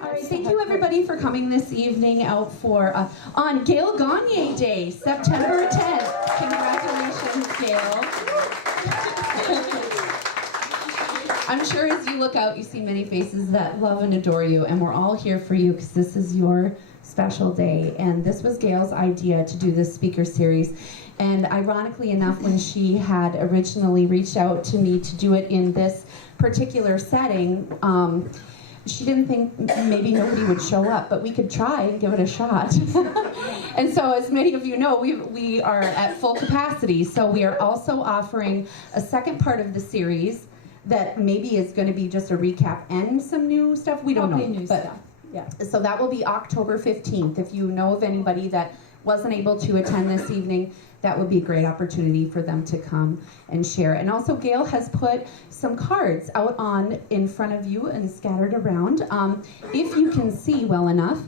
All right, thank you everybody for coming this evening out for on Gale Gagnier Day, September 10th. Congratulations, Gale. I'm sure as you look out, you see many faces that love and adore you, and we're all here for you because this is your special day. And this was Gale's idea to do this speaker series. And ironically enough, when she had originally reached out to me to do it in this particular setting, she didn't think maybe nobody would show up, but we could try and give it a shot. And so as many of you know, we are at full capacity. So we are also offering a second part of the series that maybe is going to be just a recap and some new stuff. We don't know. New stuff. Yeah. So that will be October 15th. If you know of anybody that wasn't able to attend this evening, that would be a great opportunity for them to come and share. And also Gale has put some cards out on in front of you and scattered around. If you can see well enough,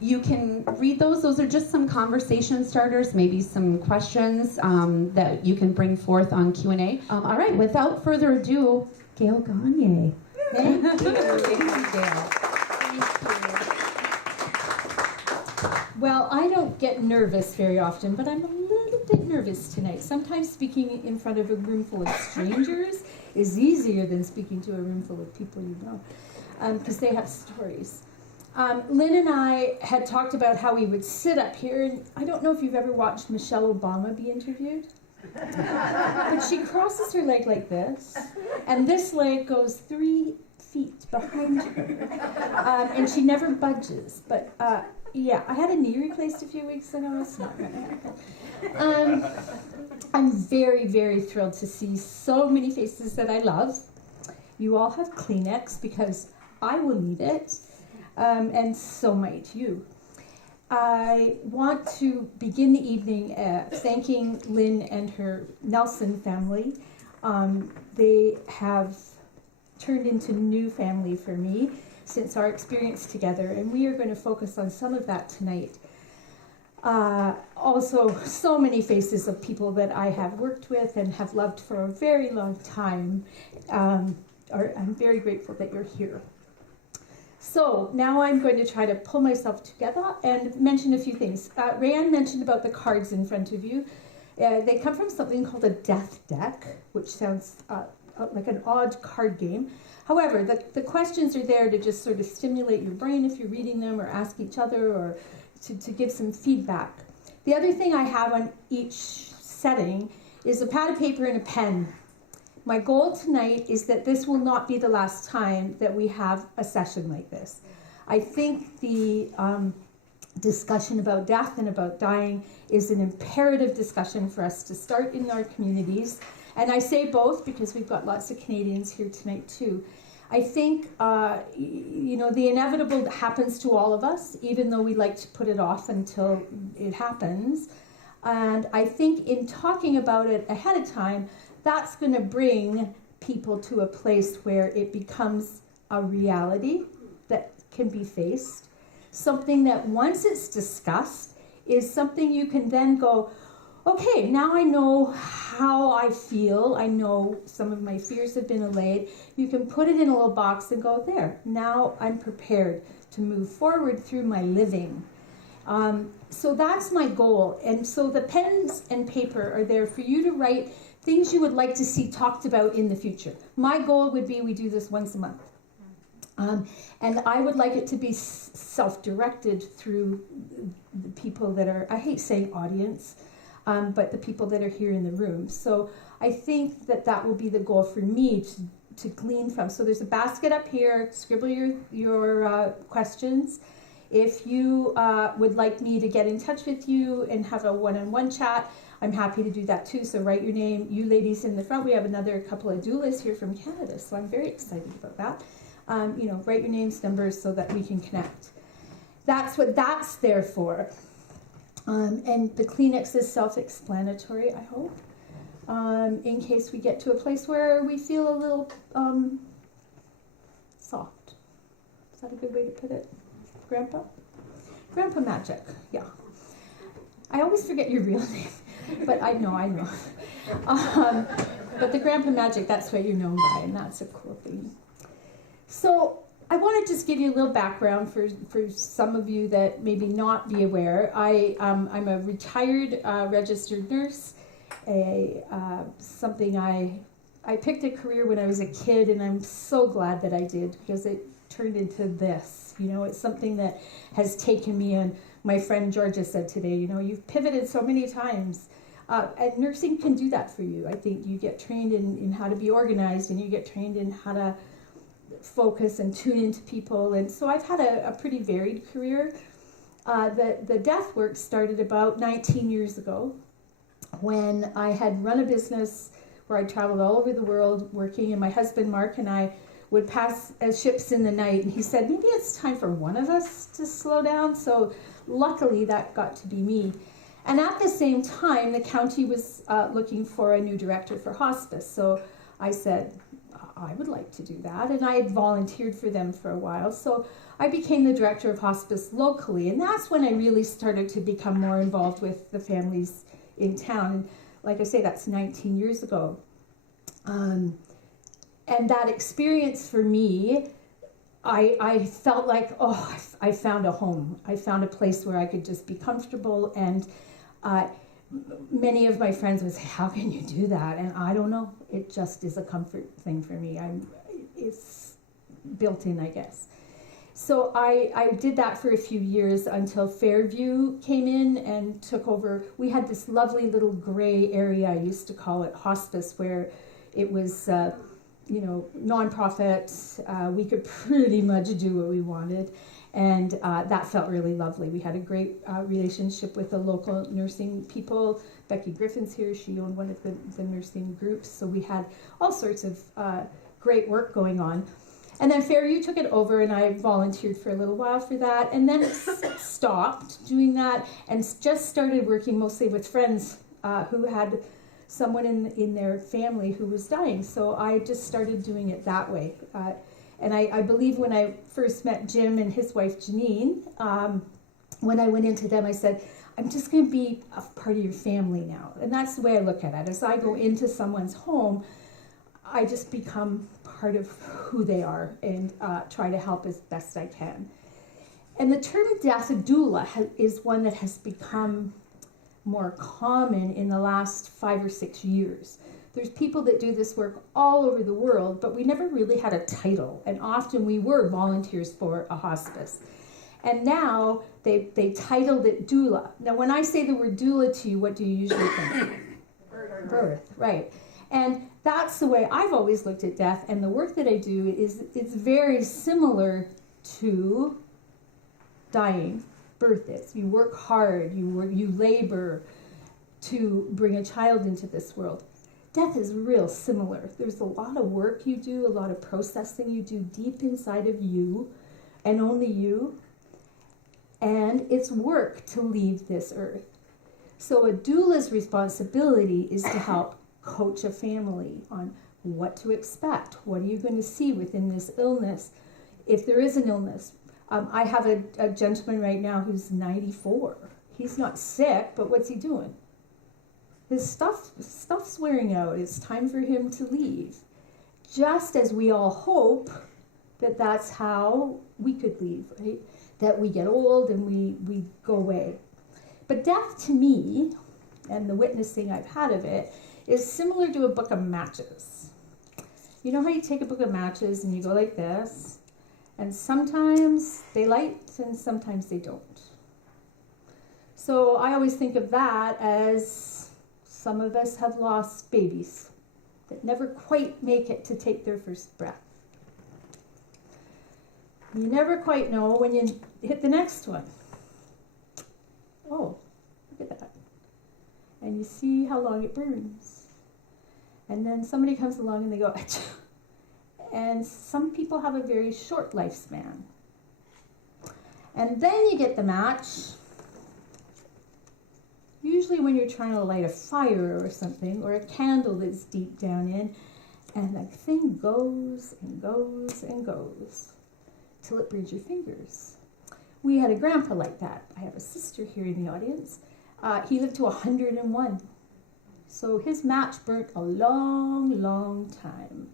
you can read those. Those are just some conversation starters, maybe some questions that you can bring forth on Q&A. All right, without further ado, Gale Gagnier. Thank you. Thank you, Gale. Well, I don't get nervous very often, but I'm a little bit nervous tonight. Sometimes speaking in front of a room full of strangers is easier than speaking to a room full of people you know, because they have stories. Lynn and I had talked about how we would sit up here, and I don't know if you've ever watched Michelle Obama be interviewed, but she crosses her leg like this, and this leg goes 3 feet behind her, and she never budges, but yeah, I had a knee replaced a few weeks ago. It's not going to happen. I'm very, very thrilled to see so many faces that I love. You all have Kleenex because I will need it, and so might you. I want to begin the evening thanking Lynn and her Nelson family. They have turned into new family for me since our experience together, and we are going to focus on some of that tonight. Also, so many faces of people that I have worked with and have loved for a very long time. I'm very grateful that you're here. So now I'm going to try to pull myself together and mention a few things. Rayanne mentioned about the cards in front of you. They come from something called a death deck, which sounds like an odd card game. However, the questions are there to just sort of stimulate your brain if you're reading them, or ask each other, or to give some feedback. The other thing I have on each setting is a pad of paper and a pen. My goal tonight is that this will not be the last time that we have a session like this. I think the discussion about death and about dying is an imperative discussion for us to start in our communities. And I say both because we've got lots of Canadians here tonight too. I think, the inevitable happens to all of us, even though we like to put it off until it happens. And I think in talking about it ahead of time, that's going to bring people to a place where it becomes a reality that can be faced. Something that once it's discussed is something you can then go, okay, now I know how I feel. I know some of my fears have been allayed. You can put it in a little box and go, there, now I'm prepared to move forward through my living. So that's my goal. And so the pens and paper are there for you to write things you would like to see talked about in the future. My goal would be we do this once a month. And I would like it to be self-directed through the people that are, I hate saying audience, but the people that are here in the room. So I think that will be the goal for me to glean from. So there's a basket up here, scribble your questions. If you would like me to get in touch with you and have a one-on-one chat, I'm happy to do that too. So write your name. You ladies in the front, we have another couple of doulas here from Canada, so I'm very excited about that. Write your names, numbers, so that we can connect. That's what that's there for. And the Kleenex is self-explanatory, I hope, in case we get to a place where we feel a little soft. Is that a good way to put it, Grandpa? Grandpa Magic, yeah. I always forget your real name, but I know. But the Grandpa Magic, that's what you're known by, and that's a cool thing. So I want to just give you a little background for some of you that maybe not be aware. I'm a retired registered nurse. Something I picked a career when I was a kid, and I'm so glad that I did, because it turned into this. You know, it's something that has taken me, and my friend Georgia said today, you know, you've pivoted so many times. And nursing can do that for you. I think you get trained in how to be organized, and you get trained in how to focus and tune into people. And so I've had a pretty varied career. The death work started about 19 years ago, when I had run a business where I traveled all over the world working, and my husband Mark and I would pass as ships in the night, and he said, maybe it's time for one of us to slow down. So luckily that got to be me. And at the same time, the county was looking for a new director for hospice. So I said, I would like to do that. And I had volunteered for them for a while. So I became the director of hospice locally. And that's when I really started to become more involved with the families in town. And like I say, that's 19 years ago. And that experience for me, I felt like, oh, I found a home. I found a place where I could just be comfortable. And many of my friends would say, how can you do that? And I don't know. It just is a comfort thing for me. It's built in, I guess. So I did that for a few years until Fairview came in and took over. We had this lovely little gray area, I used to call it hospice, where it was, nonprofit. We could pretty much do what we wanted. And that felt really lovely. We had a great relationship with the local nursing people. Becky Griffin's here. She owned one of the nursing groups. So we had all sorts of great work going on. And then Fairview took it over, and I volunteered for a little while for that. And then stopped doing that and just started working mostly with friends who had someone in their family who was dying. So I just started doing it that way. And I believe when I first met Jim and his wife Janine, when I went into them, I said, I'm just going to be a part of your family now. And that's the way I look at it. As I go into someone's home, I just become part of who they are and try to help as best I can. And the term death doula is one that has become more common in the last 5 or 6 years. There's people that do this work all over the world, but we never really had a title, and often we were volunteers for a hospice. And now they titled it doula. Now when I say the word doula to you, what do you usually think? Birth, right. And that's the way I've always looked at death, and the work that I do is very similar to dying. Birth is. You work hard, you labor to bring a child into this world. Death is real similar. There's a lot of work you do, a lot of processing you do deep inside of you, and only you. And it's work to leave this earth. So a doula's responsibility is to help coach a family on what to expect. What are you going to see within this illness, if there is an illness? I have a gentleman right now who's 94. He's not sick, but what's he doing? His stuff's wearing out. It's time for him to leave. Just as we all hope that that's how we could leave, right? That we get old and we go away. But death to me, and the witnessing I've had of it, is similar to a book of matches. You know how you take a book of matches and you go like this? And sometimes they light and sometimes they don't. So I always think of that as some of us have lost babies that never quite make it to take their first breath. You never quite know when you hit the next one. Oh, look at that. And you see how long it burns. And then somebody comes along and they go, achoo. And some people have a very short lifespan. And then you get the match, usually when you're trying to light a fire or something, or a candle that's deep down in, and the thing goes and goes and goes till it burns your fingers. We had a grandpa like that. I have a sister here in the audience. He lived to 101. So his match burnt a long, long time.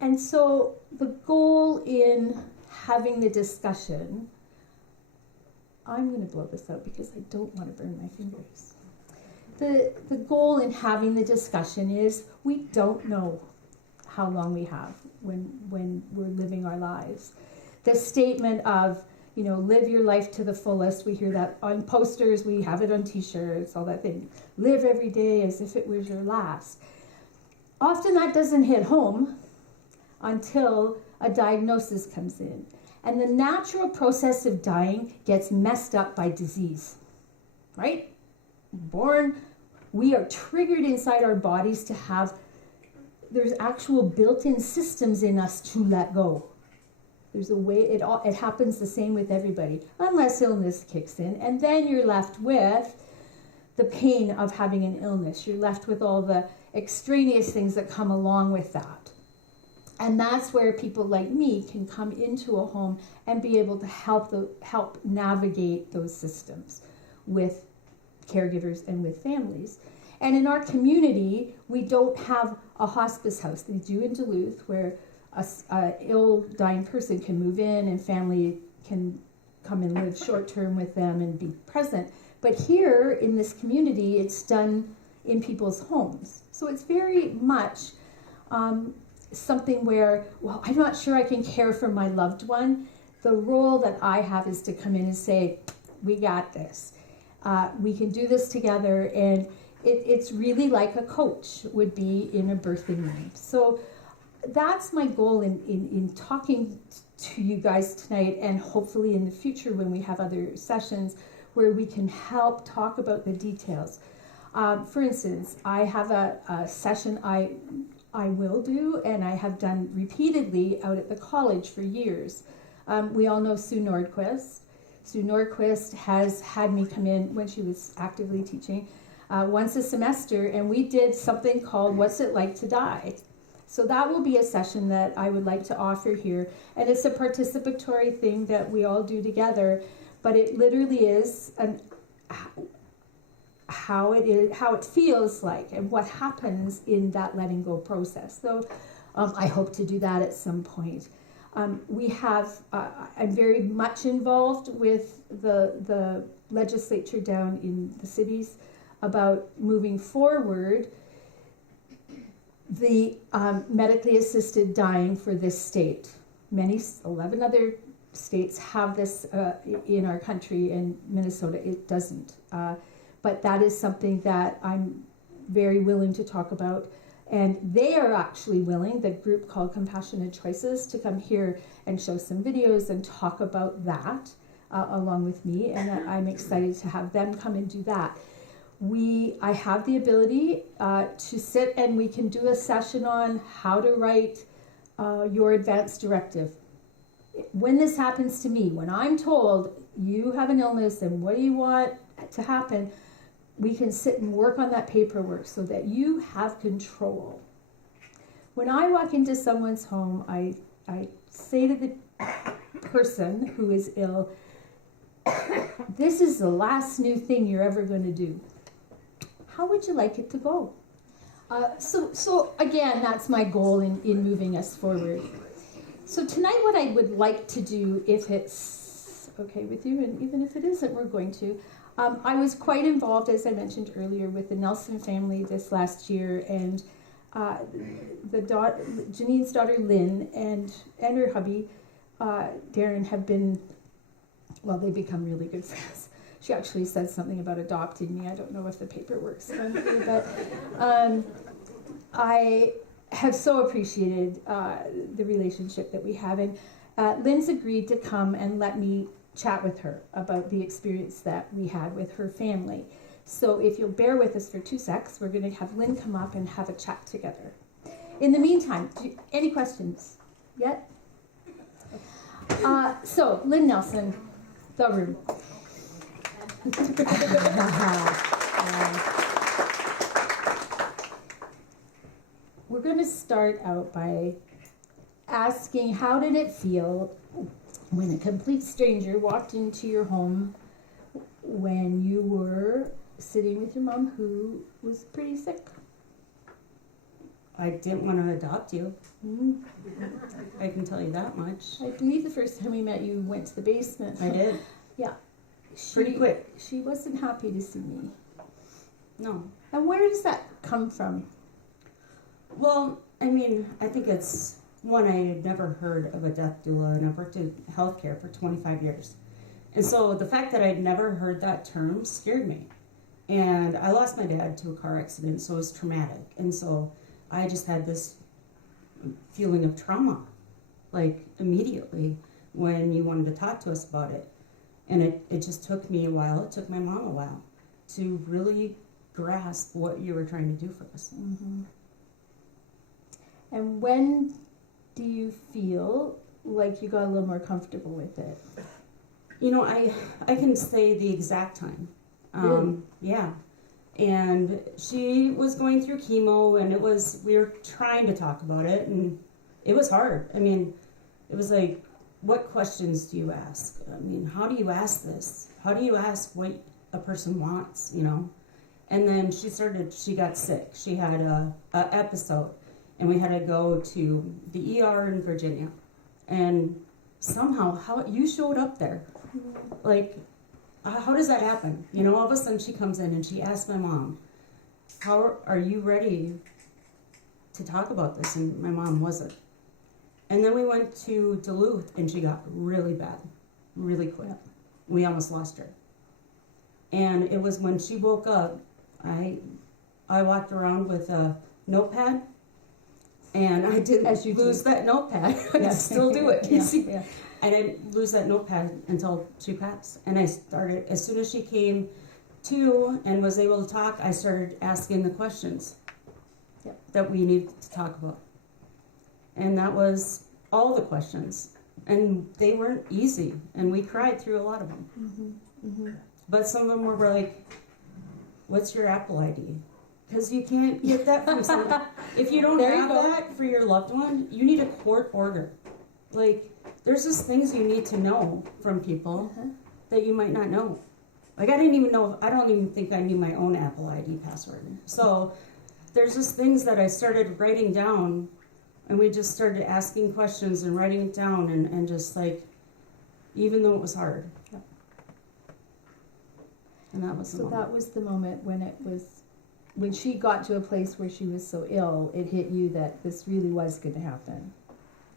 And so the goal in having the discussion, I'm going to blow this out because I don't want to burn my fingers. The goal in having the discussion is we don't know how long we have when we're living our lives. The statement of, live your life to the fullest, we hear that on posters, we have it on t-shirts, all that thing. Live every day as if it was your last. Often that doesn't hit home until a diagnosis comes in. And the natural process of dying gets messed up by disease, right? We are triggered inside our bodies to have, there's actual built-in systems in us to let go. There's a way, it happens the same with everybody, unless illness kicks in, and then you're left with the pain of having an illness. You're left with all the extraneous things that come along with that. And that's where people like me can come into a home and be able to help navigate those systems with caregivers and with families. And in our community, we don't have a hospice house. They do in Duluth, where a ill, dying person can move in and family can come and live short-term with them and be present. But here in this community, it's done in people's homes. So it's very much something where, well, I'm not sure I can care for my loved one. The role that I have is to come in and say, we got this. We can do this together. And it's really like a coach would be in a birthing room. So that's my goal in talking to you guys tonight, and hopefully in the future when we have other sessions where we can help talk about the details. For instance, I have a session I will do, and I have done repeatedly out at the college for years. We all know Sue Nordquist. Sue Nordquist has had me come in when she was actively teaching once a semester, and we did something called What's It Like to Die? So that will be a session that I would like to offer here, and it's a participatory thing that we all do together, but it literally is how it feels like and what happens in that letting go process. So I hope to do that at some point. I'm very much involved with the legislature down in the cities about moving forward the medically assisted dying for this state. 11 other states have this in our country, and Minnesota, it doesn't. But that is something that I'm very willing to talk about. And they are actually willing, the group called Compassionate Choices, to come here and show some videos and talk about that along with me. And I'm excited to have them come and do that. I have the ability to sit and we can do a session on how to write your advance directive. When this happens to me, when I'm told you have an illness and what do you want to happen, we can sit and work on that paperwork so that you have control. When I walk into someone's home, I say to the person who is ill, this is the last new thing you're ever going to do. How would you like it to go? So again, that's my goal in moving us forward. So tonight what I would like to do, if it's okay with you, and even if it isn't, we're going to, I was quite involved, as I mentioned earlier, with the Nelson family this last year, and Janine's daughter Lynn and her hubby Darren have been, well, they become really good friends. She actually said something about adopting me. I don't know if the paperwork's done here, but I have so appreciated the relationship that we have. And Lynn's agreed to come and let me chat with her about the experience that we had with her family. So if you'll bear with us for 2 secs, we're going to have Lynn come up and have a chat together. In the meantime, any questions yet? So, Lynn Nelson, the room. We're going to start out by asking, how did it feel when a complete stranger walked into your home when you were sitting with your mom who was pretty sick? I didn't want to adopt you. Mm. I can tell you that much. I believe the first time we met, you went to the basement. I did. Pretty quick. She wasn't happy to see me. No. And where does that come from? Well, I mean, I think it's one, I had never heard of a death doula, and I've worked in healthcare for 25 years. And so the fact that I'd never heard that term scared me. And I lost my dad to a car accident, so it was traumatic. And so I just had this feeling of trauma, like immediately when you wanted to talk to us about it. And it just took me a while, it took my mom a while to really grasp what you were trying to do for us. Mm-hmm. And when do you feel like you got a little more comfortable with it? You know, I can say the exact time. Really? Yeah. And she was going through chemo, and we were trying to talk about it, and it was hard. I mean, it was like, what questions do you ask? I mean, how do you ask this? How do you ask what a person wants, you know? And then she got sick. She had a episode, and we had to go to the ER in Virginia. And somehow, how you showed up there. Like, how does that happen? You know, all of a sudden she comes in and she asks my mom, how are you ready to talk about this? And my mom wasn't. And then we went to Duluth, and she got really bad, really quick. Yep. We almost lost her. And it was when she woke up, I walked around with a notepad, and I didn't lose that notepad. I still do it. You see? Yeah. I didn't lose that notepad until she passed. And I started, as soon as she came to and was able to talk, I started asking the questions that we needed to talk about. And that was all the questions. And they weren't easy. And we cried through a lot of them. Mm-hmm. Mm-hmm. But some of them were like, what's your Apple ID? Because you can't get that from someone. If you don't have that for your loved one, you need a court order. Like, there's just things you need to know from people that you might not know. Like, I don't even think I knew my own Apple ID password. So there's just things that I started writing down, and we just started asking questions and writing it down, and just like, even though it was hard. Yep. And that was the moment. That was the moment when she got to a place where she was so ill, it hit you that this really was going to happen.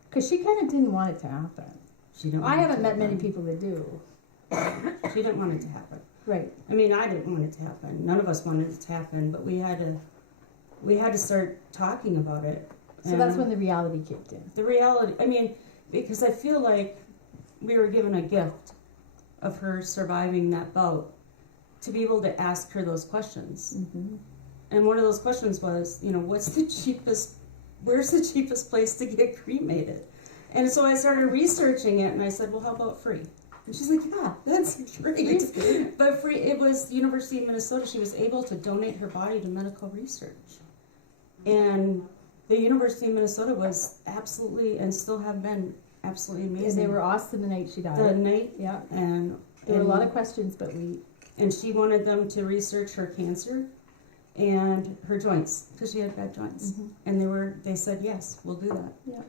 Because she kind of didn't want it to happen. I haven't met many people that do. She didn't want it to happen. Right. I mean, I didn't want it to happen. None of us wanted it to happen, but we had to start talking about it. So that's when the reality kicked in. The reality, I mean, because I feel like we were given a gift of her surviving that bout to be able to ask her those questions. Mm-hmm. And one of those questions was, you know, where's the cheapest place to get cremated? And so I started researching it, and I said, well, how about free? And she's like, yeah, that's great. But free, it was the University of Minnesota. She was able to donate her body to medical research. And the University of Minnesota was absolutely, and still have been, absolutely amazing. And they were awesome the night she died. The night, yeah. And there were a lot of questions, but and she wanted them to research her cancer and her joints, because she had bad joints. Mm-hmm. And they said, yes, we'll do that. Yeah.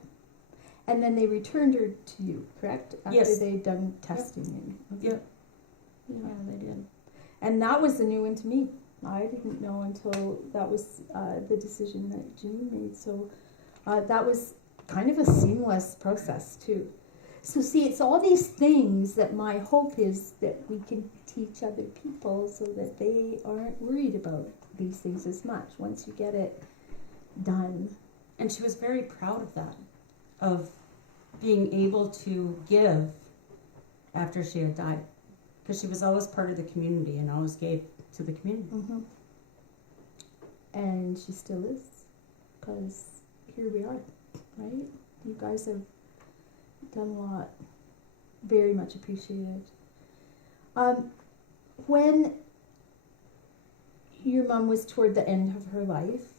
And then they returned her to you, correct? Yes. After they'd done testing. Yep. Yeah, they did. And that was a new one to me. I didn't know until that was the decision that Jimmy made. So that was kind of a seamless process too. So see, it's all these things that my hope is that we can teach other people so that they aren't worried about these things as much once you get it done. And she was very proud of that, of being able to give after she had died. Because she was always part of the community and always gave to the community. Mm-hmm. And she still is, because here we are, right? You guys have done a lot. Very much appreciated. When your mom was toward the end of her life,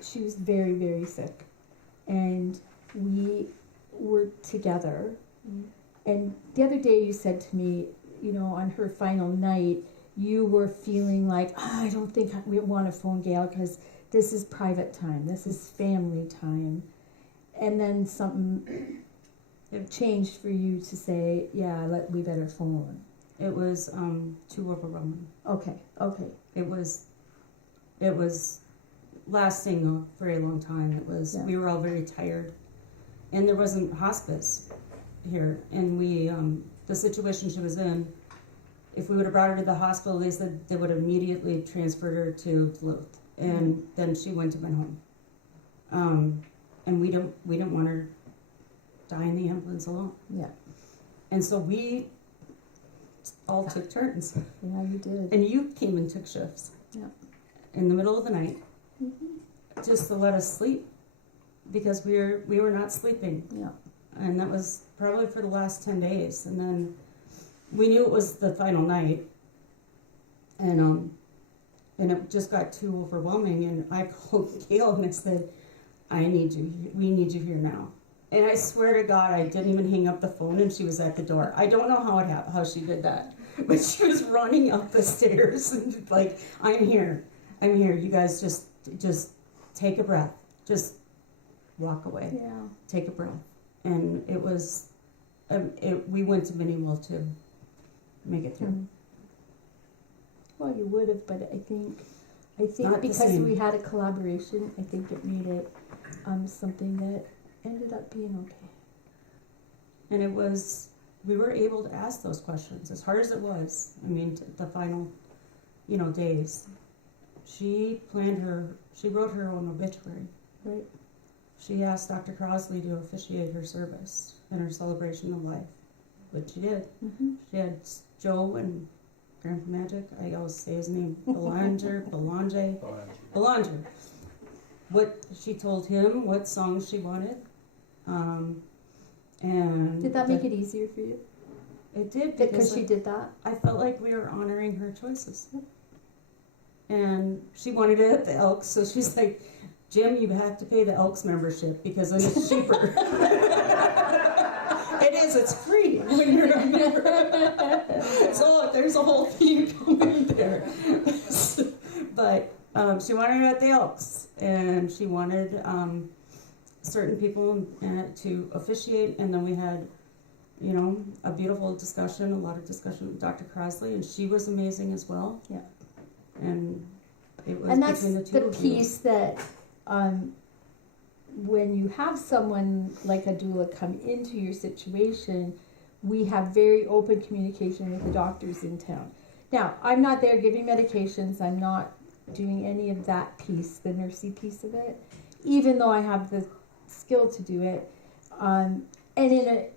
she was very, very sick. And we were together. Mm-hmm. And the other day you said to me, you know, on her final night, you were feeling like, I don't think we want to phone Gale because this is private time, this is family time. And then something changed for you to say, yeah, we better phone. It was too overwhelming. Okay. It was lasting a very long time. It was we were all very tired, and there wasn't hospice here, and we the situation she was in. If we would have brought her to the hospital, they said they would have immediately transferred her to Duluth, and then she went home. And we didn't want her to die in the ambulance alone. Yeah. And so we all took turns. Yeah, you did. And you came and took shifts. Yeah. In the middle of the night, just to let us sleep, because we were not sleeping. Yeah. And that was probably for the last 10 days. And then we knew it was the final night, and it just got too overwhelming. And I called Gale and I said, we need you here now. And I swear to God, I didn't even hang up the phone, and she was at the door. I don't know how it happened, how she did that, but she was running up the stairs and like, I'm here. You guys just take a breath, just walk away. Yeah. Take a breath. And it was, we went to Minnie to make it through. Well, you would have, but I think Not the because same. we had a collaboration, I think it made it something that ended up being okay. And we were able to ask those questions, as hard as it was. I mean, the final, days. She wrote her own obituary. Right. She asked Dr. Crosley to officiate her service and her celebration of life, which she did. Mm-hmm. She had Joe and Grandpa Magic, I always say his name, Belanger. What she told him, what songs she wanted. And Did that make it easier for you? It did, Because she did that? I felt like we were honoring her choices. And she wanted it at the Elks, so she's like, Jim, you have to pay the Elks membership because then it's cheaper. It is, it's free when you're a member. So there's a whole theme coming there. But she wanted it at the Elks, and she wanted certain people to officiate, and then we had, a beautiful discussion, a lot of discussion with Dr. Crosley, and she was amazing as well. Yeah. And it was And that's between the two the of you. piece that when you have someone like a doula come into your situation, we have very open communication with the doctors in town. Now, I'm not there giving medications. I'm not doing any of that piece, the nursey piece of it, even though I have the skill to do it. And in a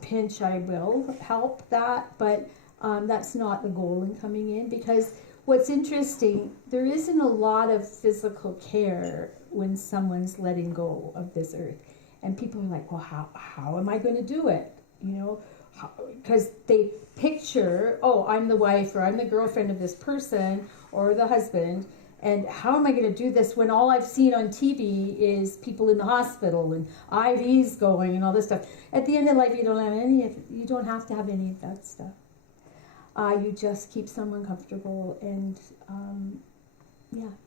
pinch, I will help that, but that's not the goal in coming in, because what's interesting, there isn't a lot of physical care when someone's letting go of this earth. And people are like, well, how am I going to do it? Because they picture, oh, I'm the wife or I'm the girlfriend of this person or the husband, and how am I going to do this when all I've seen on TV is people in the hospital and IVs going and all this stuff. At the end of life, you don't have to have any of that stuff. You just keep someone comfortable, and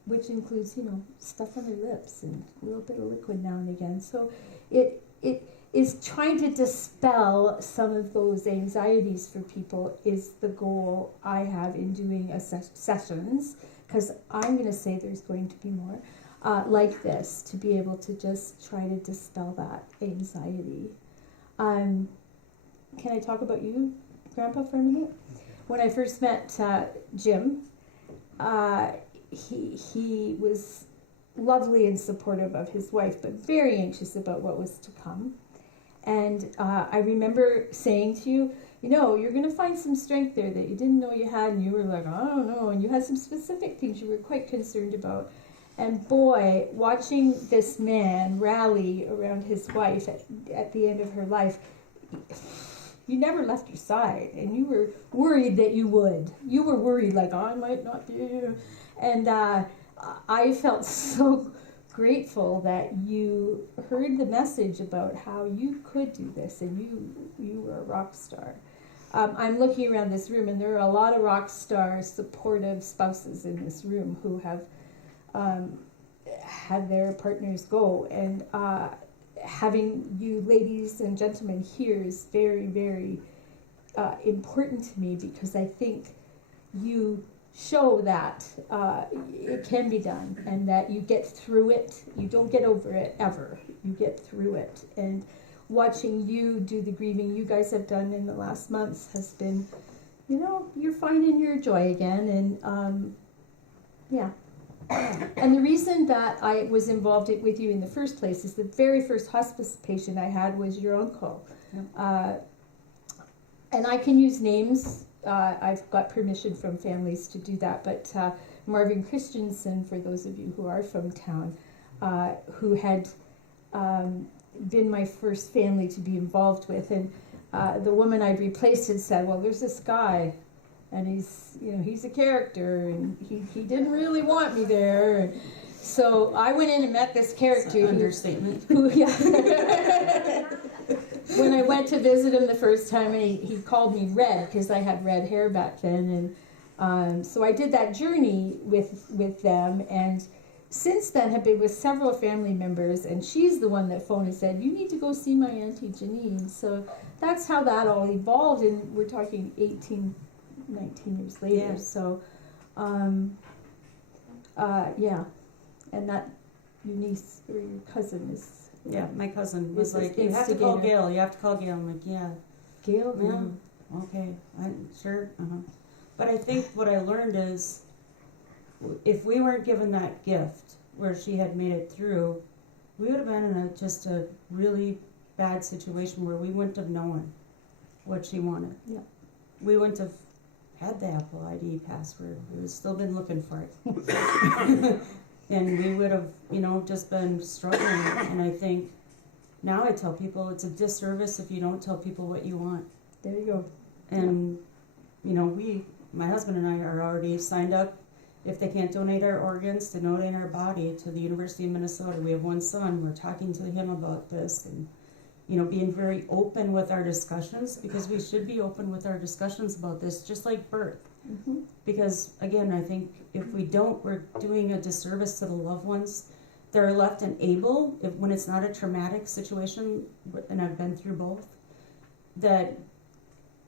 which includes, stuff on their lips and a little bit of liquid now and again. So it is trying to dispel some of those anxieties for people is the goal I have in doing sessions, because I'm going to say there's going to be more like this, to be able to just try to dispel that anxiety. Can I talk about you, Grandpa, for a minute? When I first met Jim, he was lovely and supportive of his wife, but very anxious about what was to come. And I remember saying to you, you're going to find some strength there that you didn't know you had, and you were like, I don't know, and you had some specific things you were quite concerned about. And boy, watching this man rally around his wife at the end of her life, you never left your side, and you were worried that you would. You were worried, like, I might not be. And I felt so grateful that you heard the message about how you could do this, and you were a rock star. I'm looking around this room, and there are a lot of rock star supportive spouses in this room who have had their partners go, and having you ladies and gentlemen here is very, very important to me, because I think you show that it can be done, and that you get through it. You don't get over it ever. You get through it. And watching you do the grieving you guys have done in the last months has been, you're finding your joy again. And yeah. And the reason that I was involved with you in the first place is the very first hospice patient I had was your uncle. Yeah. And I can use names. I've got permission from families to do that. But Marvin Christensen, for those of you who are from town, who had been my first family to be involved with. And the woman I'd replaced had said, well, there's this guy, and he's a character, and he didn't really want me there. And so I went in and met this character. Understatement. When I went to visit him the first time, he called me Red, because I had red hair back then. And so I did that journey with them, and since then have been with several family members, and she's the one that phoned and said, you need to go see my Auntie Janine. So that's how that all evolved, and we're talking 18, 19 years later. Yeah. So, yeah. And that your niece or your cousin is... Yeah, my cousin was This is like, you have to call instigator. Gale, you have to call Gale. I'm like, yeah. Gale? Yeah. Okay, I'm sure. But I think what I learned is, if we weren't given that gift where she had made it through, we would have been in just a really bad situation where we wouldn't have known what she wanted. Yeah. We wouldn't have had the Apple ID password. We would have still been looking for it. And we would have, just been struggling. And I think now I tell people it's a disservice if you don't tell people what you want. There you go. And, my husband and I are already signed up, if they can't donate our organs, to donate our body to the University of Minnesota. We have one son. We're talking to him about this, and, being very open with our discussions, because we should be open with our discussions about this, just like birth. Mm-hmm. Because, again, I think if we don't, we're doing a disservice to the loved ones. They're left unable, when it's not a traumatic situation, and I've been through both, that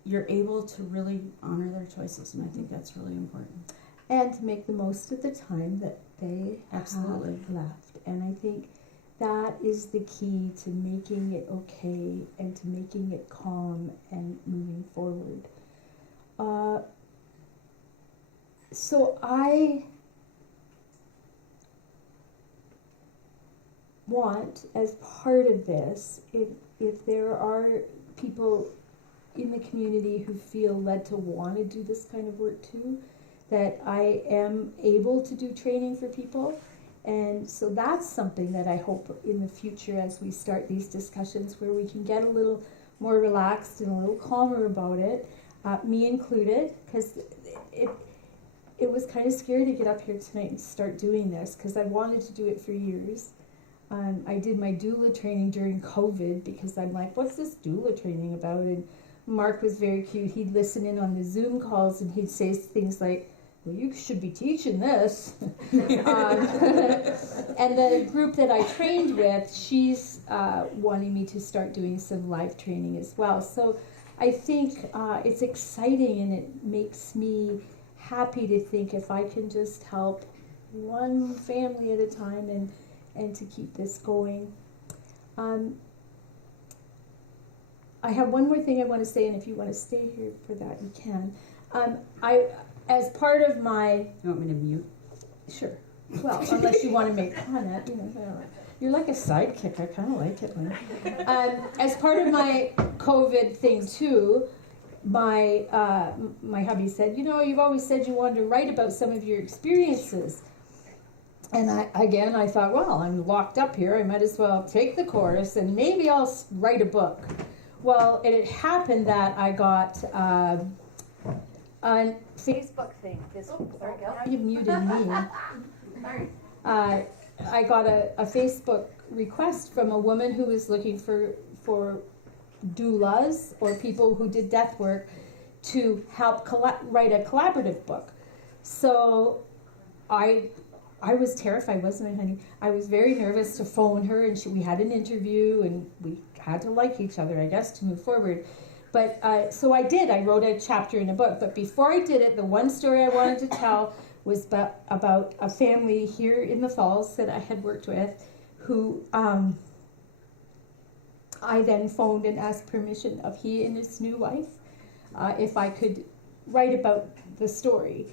you're able to really honor their choices, and I think that's really important. And to make the most of the time that they Absolutely. have left. And I think that is the key to making it okay and to making it calm and moving forward. So I want, as part of this, if there are people in the community who feel led to want to do this kind of work too, that I am able to do training for people. And so that's something that I hope in the future, as we start these discussions, where we can get a little more relaxed and a little calmer about it, me included, because it was kind of scary to get up here tonight and start doing this, because I wanted to do it for years. I did my doula training during COVID, because I'm like, what's this doula training about? And Mark was very cute. He'd listen in on the Zoom calls, and he'd say things like, well, you should be teaching this. And the group that I trained with, she's wanting me to start doing some live training as well. So I think it's exciting, and it makes me happy to think if I can just help one family at a time and to keep this going. I have one more thing I want to say, and if you want to stay here for that, you can. As part of my... You want me to mute? Sure. Well, unless you want to make comment, You're like a sidekick. I kind of like it. As part of my COVID thing too, my hubby said, you've always said you wanted to write about some of your experiences. And I thought, well, I'm locked up here. I might as well take the course, and maybe I'll write a book. Well, it happened that I got a Facebook thing. Sorry, Gale. Now you've muted me. Sorry. I got a Facebook request from a woman who was looking for doulas or people who did death work to help write a collaborative book. So I was terrified, wasn't I, honey? I was very nervous to phone her, and we had an interview, and we had to like each other, I guess, to move forward. But so I did. I wrote a chapter in a book. But before I did it, the one story I wanted to tell was about a family here in the Falls that I had worked with, who I then phoned and asked permission of he and his new wife if I could write about the story.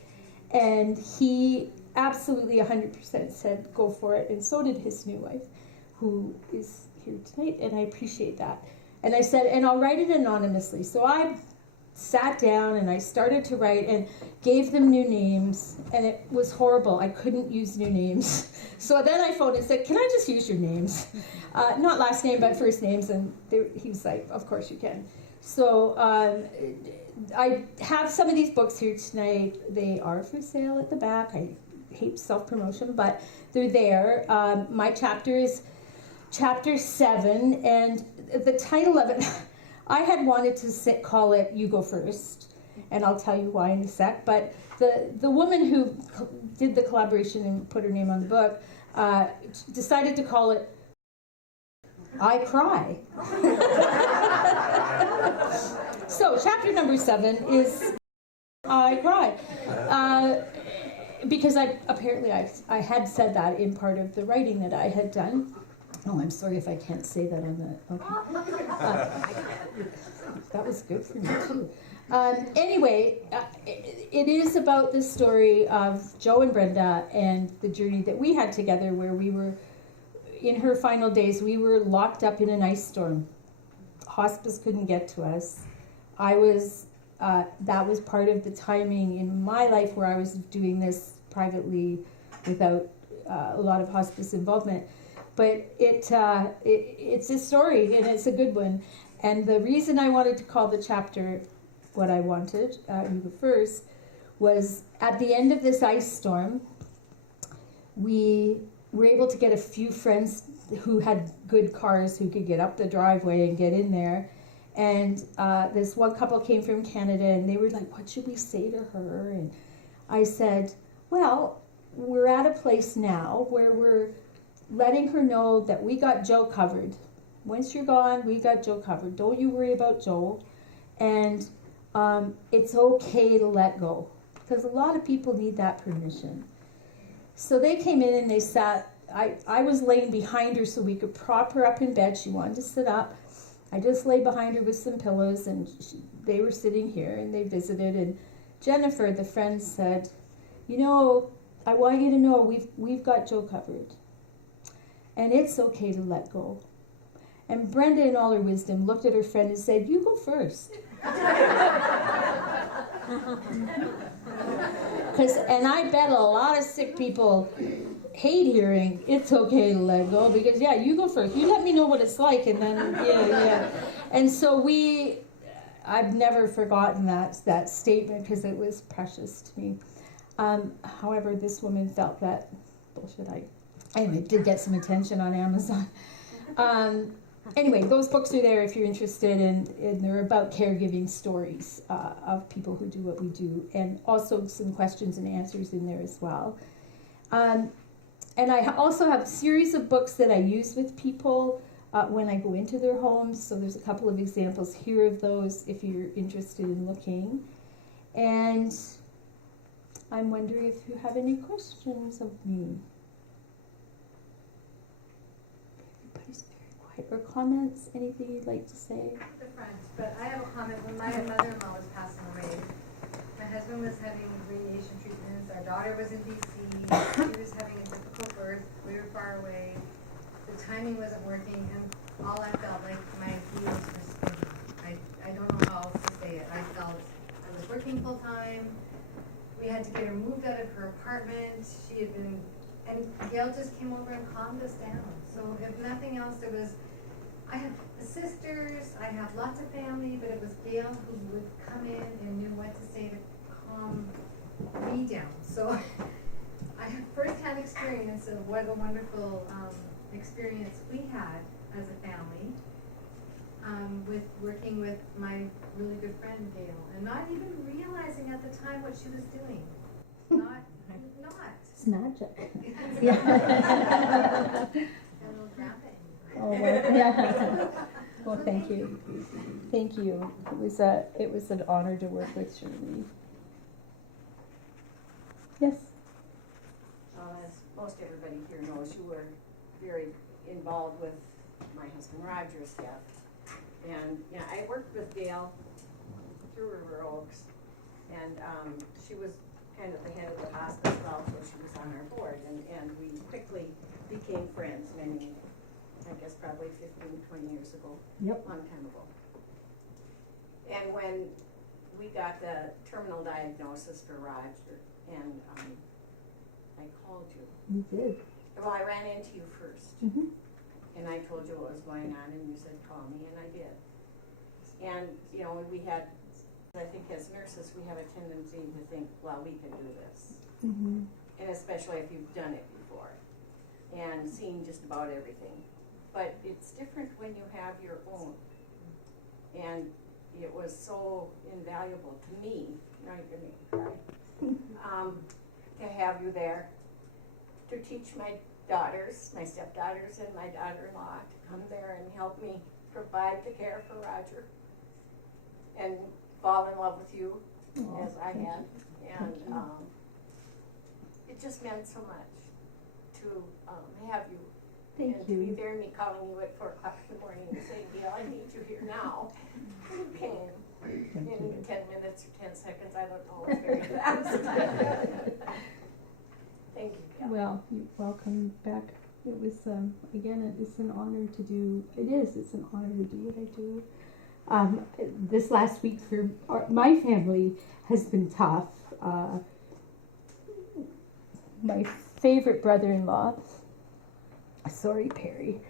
And he absolutely 100% said go for it, and so did his new wife, who is here tonight, and I appreciate that. And I said, and I'll write it anonymously. So I sat down and I started to write and gave them new names, and it was horrible. I couldn't use new names. So then I phoned and said, can I just use your names? Not last name, but first names. And he was like, of course you can. So I have some of these books here tonight. They are for sale at the back. I hate self-promotion, but they're there. My chapter is chapter 7, and the title of it, I had wanted to call it You Go First, and I'll tell you why in a sec, but the woman who did the collaboration and put her name on the book decided to call it I Cry. So chapter number 7 is I Cry. Because I had said that in part of the writing that I had done. Oh, I'm sorry if I can't say that on the. Okay. That was good for me too. Anyway, it is about the story of Joe and Brenda and the journey that we had together, where we were in her final days. We were locked up in an ice storm. Hospice couldn't get to us. That was part of the timing in my life where I was doing this privately without a lot of hospice involvement. But it's a story, and it's a good one. And the reason I wanted to call the chapter what I wanted, You Go First, was at the end of this ice storm, we were able to get a few friends who had good cars who could get up the driveway and get in there. And this one couple came from Canada, and they were like, what should we say to her? And I said, well, we're at a place now where we're letting her know that we got Joe covered. Once you're gone, we got Joe covered. Don't you worry about Joe. And it's okay to let go, because a lot of people need that permission. So they came in and they sat. I was laying behind her so we could prop her up in bed. She wanted to sit up. I just lay behind her with some pillows, and they were sitting here, and they visited. And Jennifer, the friend, said, you know, I want you to know we've got Joe covered. And it's okay to let go. And Brenda, in all her wisdom, looked at her friend and said, you go first. And I bet a lot of sick people hate hearing, it's okay to let go, because, yeah, you go first. You let me know what it's like, and then, yeah. And so I've never forgotten that statement, because it was precious to me. However, this woman felt that, anyway, did get some attention on Amazon. Anyway, those books are there if you're interested, and they're about caregiving stories of people who do what we do, and also some questions and answers in there as well. And I also have a series of books that I use with people when I go into their homes, so there's a couple of examples here of those if you're interested in looking. And I'm wondering if you have any questions of me. Everybody's very quiet. Or comments? Anything you'd like to say? The front, but I have a comment. When my mother-in-law was passing away, my husband was having radiation treatments. Our daughter was in BC. She was having a difficult birth. We were far away. The timing wasn't working, and all I felt like my wheels were spinning. I don't know how to say it. I felt I was working full time. We had to get her moved out of her apartment. She had been, and Gale just came over and calmed us down. So if nothing else, I have sisters, I have lots of family, but it was Gale who would come in and knew what to say to calm me down. So I have first-hand experience of what a wonderful experience we had as a family. with working with my really good friend Gale, and not even realizing at the time what she was doing. Not. It's magic. Yeah. Got a little grandpa in me. Oh, well, yeah. Well, thank you. Thank you. It was an honor to work with Shirley. Yes. As most everybody here knows, you were very involved with my husband Roger's death. And I worked with Gale through River Oaks, and she was kind of the head of the hospice also. She was on our board, and we quickly became friends many, I guess probably 15, 20 years ago. Yep. Long time ago. And when we got the terminal diagnosis for Roger, and I called you. You did. Well, I ran into you first. Mm-hmm. And I told you what was going on, and you said, call me, and I did. And, we had, I think as nurses, we have a tendency to think, well, we can do this. Mm-hmm. And especially if you've done it before and seen just about everything. But it's different when you have your own. And it was so invaluable to me, now you're going to make me cry, to have you there, to teach my daughters, my stepdaughters and my daughter-in-law to come there and help me provide the care for Roger and fall in love with you as I had. And it just meant so much to have you. Thank and you. to be there and me calling you at 4 o'clock in the morning and saying, Gale, I need you here now. And you came. In 10 minutes or 10 seconds, I don't know, it's very fast. Thank you, Gale. Well, welcome back. It was, again, it's an honor to do, it's an honor to do what I do. This last week for my family has been tough. My favorite brother-in-law, sorry, Perry,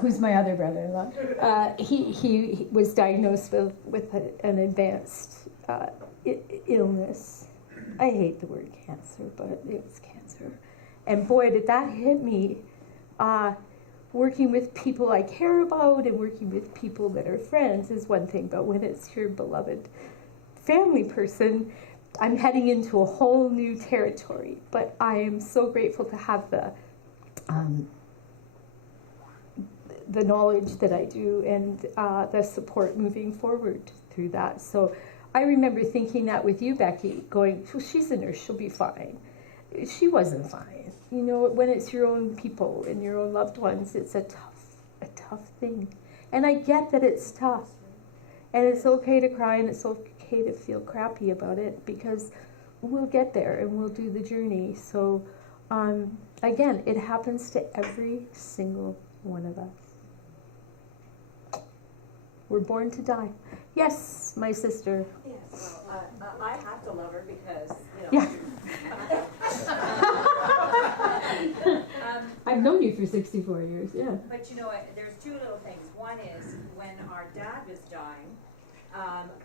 who's my other brother-in-law, he was diagnosed with an advanced illness. I hate the word cancer, but it was cancer. And boy, did that hit me. Working with people I care about and working with people that are friends is one thing, but when it's your beloved family person, I'm heading into a whole new territory. But I am so grateful to have the knowledge that I do and the support moving forward through that. So I remember thinking that with you, Becky, going, well, she's a nurse, she'll be fine. She wasn't fine. When it's your own people and your own loved ones, it's a tough thing. And I get that it's tough. And it's okay to cry and it's okay to feel crappy about it because we'll get there and we'll do the journey. So, again, it happens to every single one of us. We're born to die. Yes, my sister. Yes, well, I have to love her because, Yeah. I've known you for 64 years, yeah. But there's two little things. One is when our dad was dying,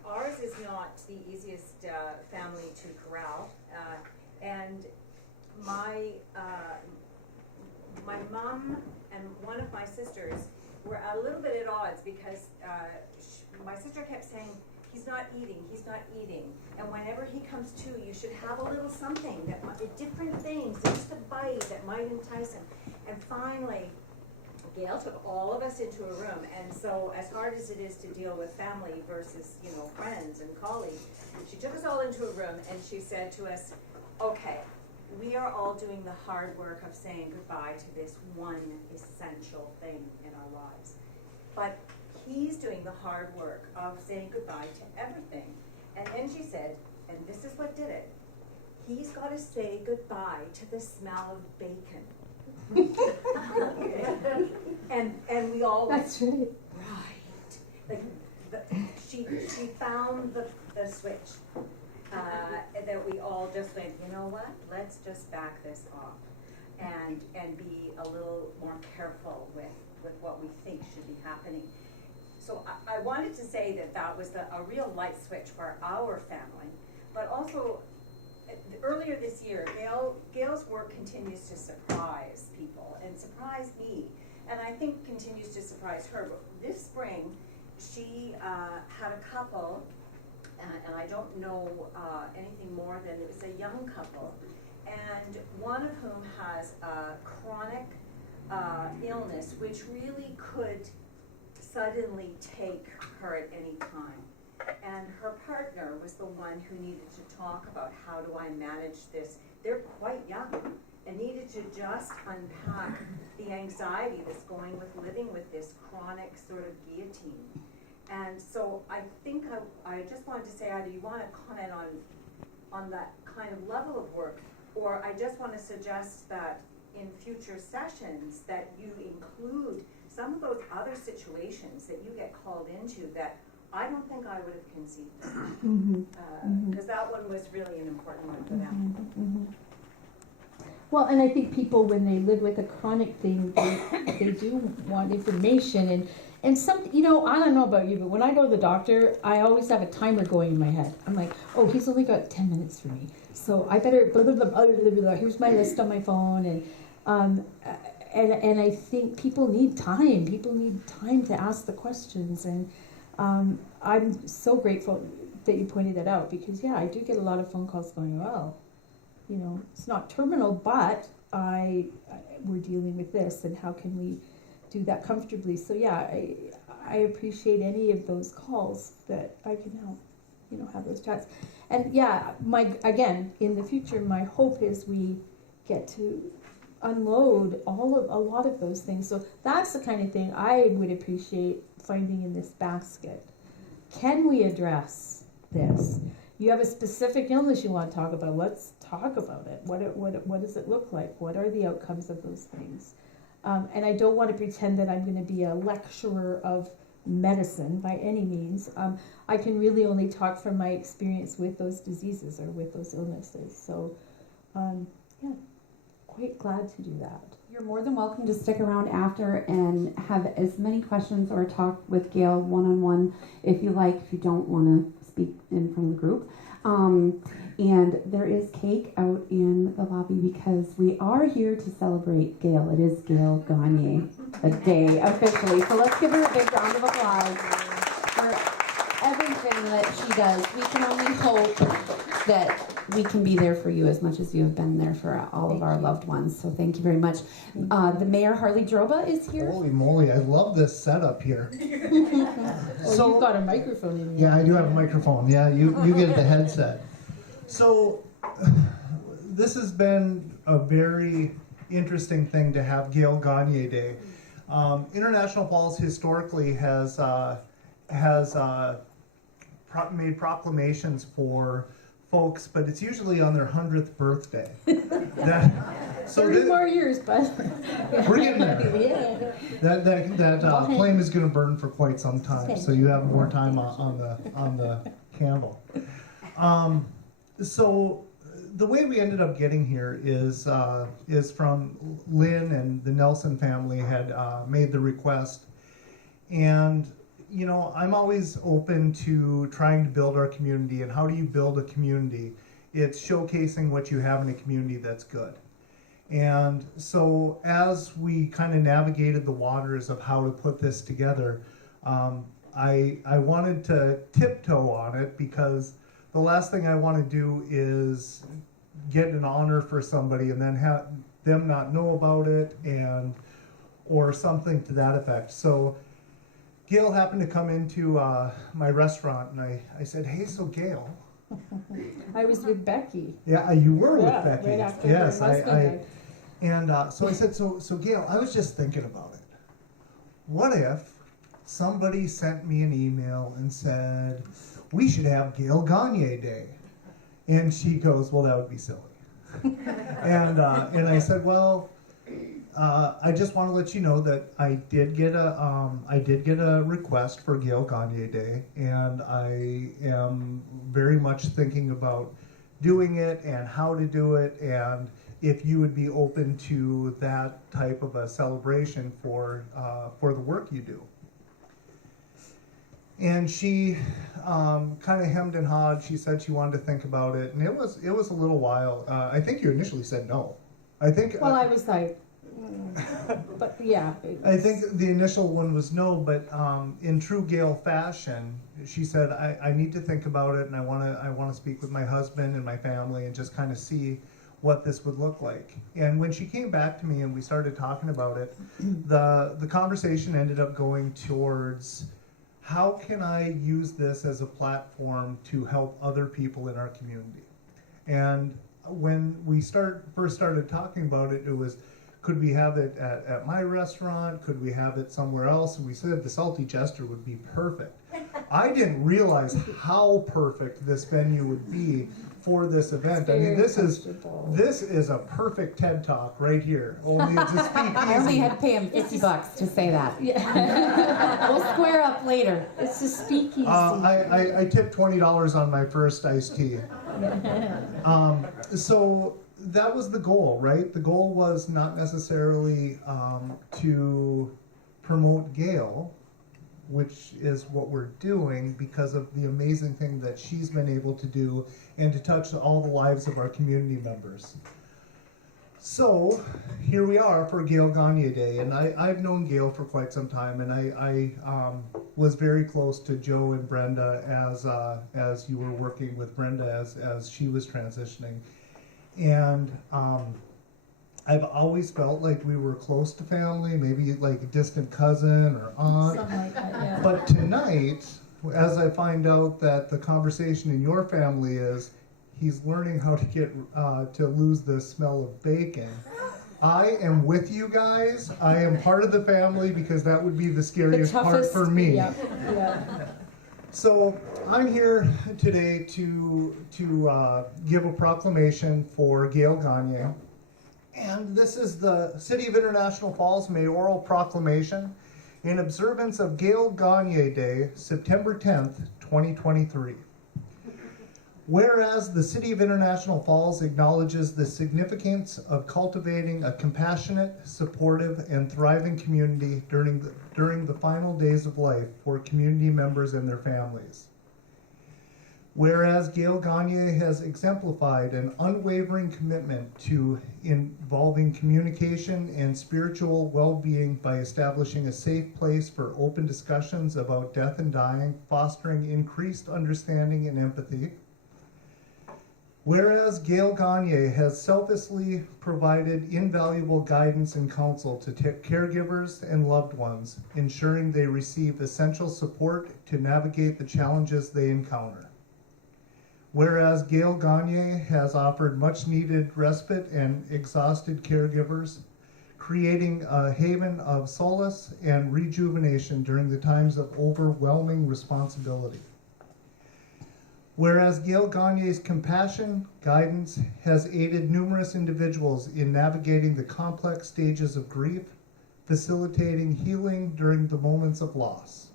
ours is not the easiest family to corral, and my mom and one of my sisters were a little bit at odds because my sister kept saying, he's not eating. And whenever he comes to, you should have a little something, different things, just a bite that might entice him. And finally, Gale took all of us into a room. And so as hard as it is to deal with family versus, friends and colleagues, she took us all into a room and she said to us, okay, we are all doing the hard work of saying goodbye to this one essential thing in our lives. But he's doing the hard work of saying goodbye to everything. And then she said, and this is what did it, he's got to say goodbye to the smell of bacon. and we all went, That's right. Right. She found the switch that we all just went, you know what, let's just back this off and be a little more careful with what we think should be happening. So I wanted to say that was a real light switch for our family, but also earlier this year, Gale's work continues to surprise people and surprise me, and I think continues to surprise her. But this spring, she had a couple, and I don't know anything more than it was a young couple, and one of whom has a chronic illness which really could suddenly take her at any time. And her partner was the one who needed to talk about how do I manage this. They're quite young and needed to just unpack the anxiety that's going with living with this chronic sort of guillotine. And so I think I just wanted to say, either you want to comment on that kind of level of work, or I just want to suggest that in future sessions that you include some of those other situations that you get called into that I don't think I would have conceived of. Because that one was really an important one for them. Well, and I think people, when they live with a chronic thing, they do want information. And some, you know, I don't know about you, but when I go to the doctor, I always have a timer going in my head. I'm like, oh, he's only got 10 minutes for me. So I better, blah, blah, blah, blah, blah, blah. Here's my list on my phone. And I think people need time. People need time to ask the questions. And I'm so grateful that you pointed that out, because, yeah, I do get a lot of phone calls going, well, you know, it's not terminal, but we're dealing with this, and how can we do that comfortably? So, yeah, I appreciate any of those calls that I can help, you know, have those chats. And, yeah, again, in the future, my hope is we get to unload a lot of those things. So that's the kind of thing I would appreciate finding in this basket. Can we address this? You have a specific illness you want to talk about. Let's talk about it. What does it look like? What are the outcomes of those things? And I don't want to pretend that I'm going to be a lecturer of medicine by any means. I can really only talk from my experience with those diseases or with those illnesses. So, yeah, quite glad to do that. You're more than welcome to stick around after and have as many questions or talk with Gale one-on-one if you like, if you don't want to speak in from the group. And there is cake out in the lobby because we are here to celebrate Gale. It is Gale Gagnier, a day officially. So let's give her a big round of applause for everything that she does. We can only hope that we can be there for you as much as you have been there for all of our loved ones. So thank you very much. The Mayor, Harley Droba, is here. Holy moly, I love this setup here. So you've got a microphone in Yeah, I do have a microphone. Yeah, you get the headset. So this has been a very interesting thing to have Gale Gagnier Day. International Falls historically has made proclamations for folks, but it's usually on their 100th birthday. 30 more years, but we're getting there. Yeah. That flame is going to burn for quite some time, so you have more time on the candle. So the way we ended up getting here is from Lynn, and the Nelson family had made the request, and you know, I'm always open to trying to build our community. And how do you build a community? It's showcasing what you have in a community that's good. And so as we kind of navigated the waters of how to put this together, I wanted to tiptoe on it, because the last thing I want to do is get an honor for somebody and then have them not know about it, or something to that effect. So Gale happened to come into my restaurant, and I said, "Hey, so Gale." I was with Becky. Yeah, you were with Becky. Right after yes, her husband died. So I said, so Gale, I was just thinking about it. What if somebody sent me an email and said, we should have Gale Gagnier Day? And she goes, well, that would be silly. and I said, well, I just want to let you know that I did get a request for Gale Gagnier Day, and I am very much thinking about doing it and how to do it, and if you would be open to that type of a celebration for the work you do. And she kind of hemmed and hawed. She said she wanted to think about it, and it was a little while. I think you initially said no. I think. Well, I was like, but yeah. I think the initial one was no, but in true Gale fashion, she said, I need to think about it, and I want to speak with my husband and my family and just kind of see what this would look like. And when she came back to me and we started talking about it, the conversation ended up going towards, how can I use this as a platform to help other people in our community? And when we first started talking about it, it was, could we have it at my restaurant? Could we have it somewhere else? And we said the Salty Jester would be perfect. I didn't realize how perfect this venue would be for this event. I mean, this is a perfect TED Talk right here. Only it's a speakeasy. I only had to pay him $50 to say that. Yeah. We'll square up later. It's a speakeasy. I tipped $20 on my first iced tea. So that was the goal, right? The goal was not necessarily to promote Gale, which is what we're doing because of the amazing thing that she's been able to do and to touch all the lives of our community members. So here we are for Gale Gagnier Day, and I've known Gale for quite some time, and I was very close to Joe and Brenda as you were working with Brenda as she was transitioning. And I've always felt like we were close to family, maybe like a distant cousin or aunt. Something like that, yeah. But tonight, as I find out that the conversation in your family is he's learning how to get to lose the smell of bacon, I am with you guys. I am part of the family because that would be the scariest part for me. Yeah, yeah. So I'm here today to give a proclamation for Gale Gagnier. And this is the City of International Falls Mayoral Proclamation in observance of Gale Gagnier Day, September 10th, 2023. Whereas the City of International Falls acknowledges the significance of cultivating a compassionate, supportive, and thriving community during the final days of life for community members and their families. Whereas Gale Gagnier has exemplified an unwavering commitment to involving communication and spiritual well-being by establishing a safe place for open discussions about death and dying, fostering increased understanding and empathy. Whereas Gale Gagnier has selflessly provided invaluable guidance and counsel to caregivers and loved ones, ensuring they receive essential support to navigate the challenges they encounter. Whereas Gale Gagnier has offered much needed respite and exhausted caregivers, creating a haven of solace and rejuvenation during the times of overwhelming responsibility. Whereas Gale Gagnier's compassion, guidance has aided numerous individuals in navigating the complex stages of grief, facilitating healing during the moments of loss.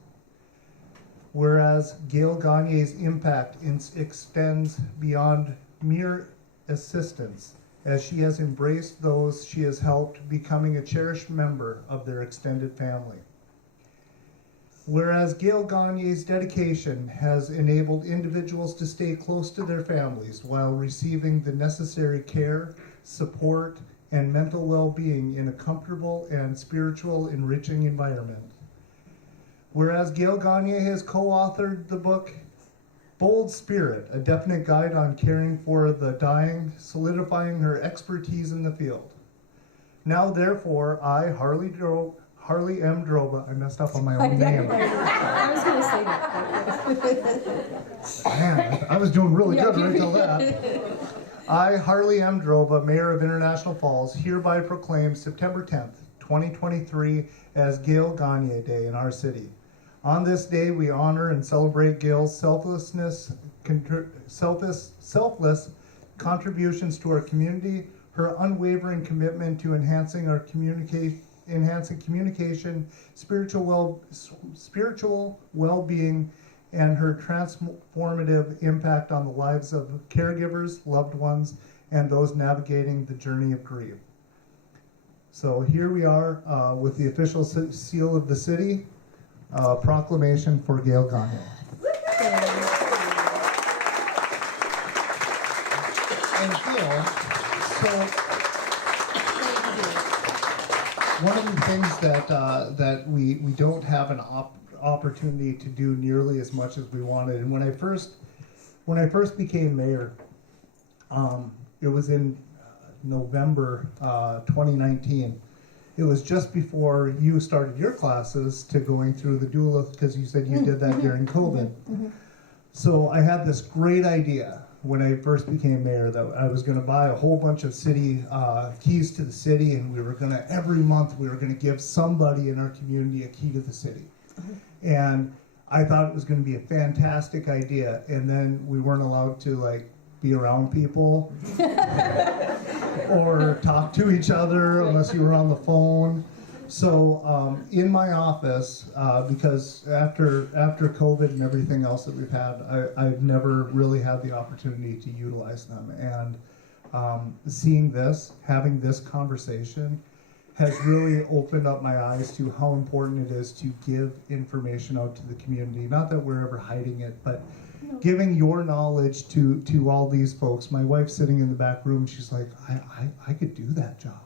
Whereas Gale Gagnier's impact extends beyond mere assistance, as she has embraced those she has helped, becoming a cherished member of their extended family. Whereas Gale Gagnier's dedication has enabled individuals to stay close to their families while receiving the necessary care, support, and mental well-being in a comfortable and spiritual enriching environment. Whereas Gale Gagnier has co-authored the book Bold Spirit, a definite guide on caring for the dying, solidifying her expertise in the field. Now, therefore, I, Harley M. Droba, I messed up on my own name. I was going to say that. Man, I was doing really good right until that. I, Harley M. Droba, Mayor of International Falls, hereby proclaim September 10th, 2023 as Gale Gagnier Day in our city. On this day, we honor and celebrate Gale's selfless contributions to our community, her unwavering commitment to enhancing communication, spiritual well-being, and her transformative impact on the lives of caregivers, loved ones, and those navigating the journey of grief. So here we are with the official seal of the city. proclamation for Gale Gagnier. And Gale, so one of the things that we don't have an opportunity to do nearly as much as we wanted, and when I first became mayor, it was in November 2019. It was just before you started your classes to going through the doula, because you said you did that during COVID. So I had this great idea when I first became mayor that I was going to buy a whole bunch of city keys to the city, and we were going to, every month, we were going to give somebody in our community a key to the city. And I thought it was going to be a fantastic idea, and then we weren't allowed to like be around people or talk to each other unless you were on the phone. So in my office, because after COVID and everything else that we've had, I've never really had the opportunity to utilize them. And seeing this, having this conversation, has really opened up my eyes to how important it is to give information out to the community. Not that we're ever hiding it, but giving your knowledge to all these folks. My wife's sitting in the back room. She's like, I could do that job.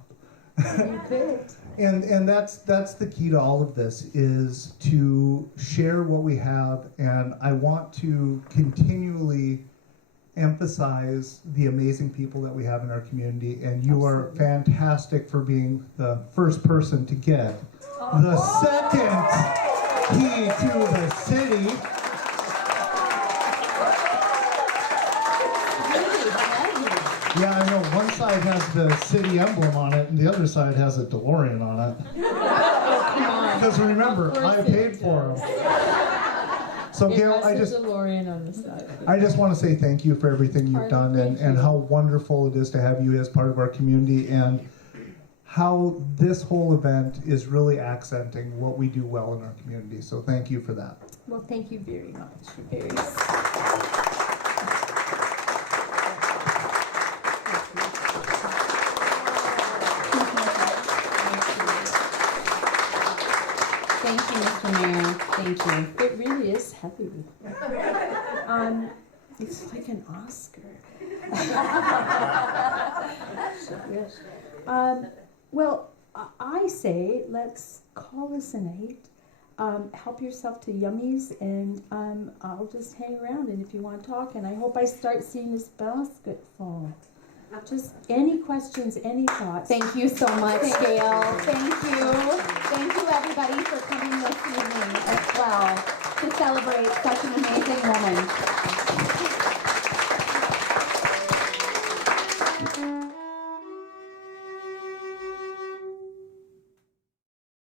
You could. And that's the key to all of this, is to share what we have. And I want to continually emphasize the amazing people that we have in our community. And you are fantastic for being the first person to get the second key to the city. Yeah, I know. One side has the city emblem on it, and the other side has a DeLorean on it. Because remember, I paid for them. So Gale, I just want to say thank you for everything you've done, and how wonderful it is to have you as part of our community, and how this whole event is really accenting what we do well in our community. So thank you for that. Well, thank you very much. Very Thank you, Mr. Mayor. Thank you. It really is heavy. It's like an Oscar. Well, I say let's call this a night. Help yourself to yummies, and I'll just hang around. And if you want to talk, and I hope I start seeing this basket fall. Just any questions, any thoughts? Thank you so much, Gale. Thank you. Thank you, everybody, for coming this evening as well to celebrate such an amazing woman.